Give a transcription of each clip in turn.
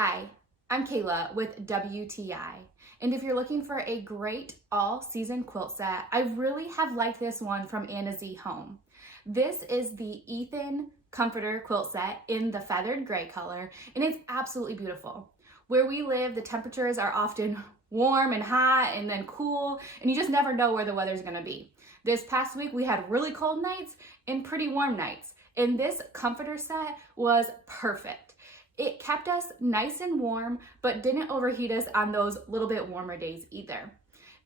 Hi, I'm Kayla with WTI, and if you're looking for a great all-season quilt set, I really have liked this one from ANNA.Z Home. This is the Ethan Comforter quilt set in the feathered gray color, and it's absolutely beautiful. Where we live, the temperatures are often warm and hot and then cool, and you just never know where the weather's gonna be. This past week, we had really cold nights and pretty warm nights, and this comforter set was perfect. It kept us nice and warm, but didn't overheat us on those little bit warmer days either.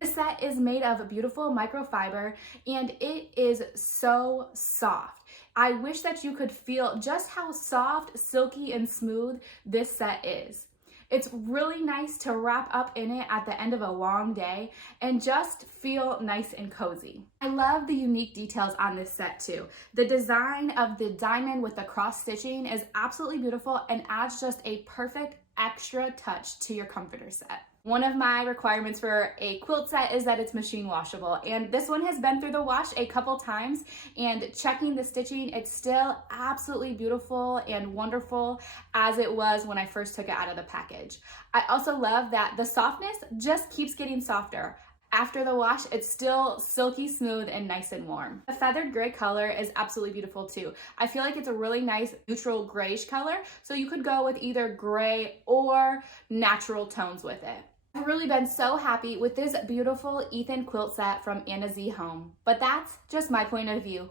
The set is made of beautiful microfiber, and it is so soft. I wish that you could feel just how soft, silky, and smooth this set is. It's really nice to wrap up in it at the end of a long day and just feel nice and cozy. I love the unique details on this set too. The design of the diamond with the cross stitching is absolutely beautiful and adds just a perfect extra touch to your comforter set. One of my requirements for a quilt set is that it's machine washable, and this one has been through the wash a couple times, and checking the stitching, it's still absolutely beautiful and wonderful as it was when I first took it out of the package. I also love that the softness just keeps getting softer. After the wash, it's still silky smooth and nice and warm. The feathered gray color is absolutely beautiful too. I feel like it's a really nice neutral grayish color, so you could go with either gray or natural tones with it. I've really been so happy with this beautiful Ethan quilt set from ANNA.Z Home, but that's just my point of view.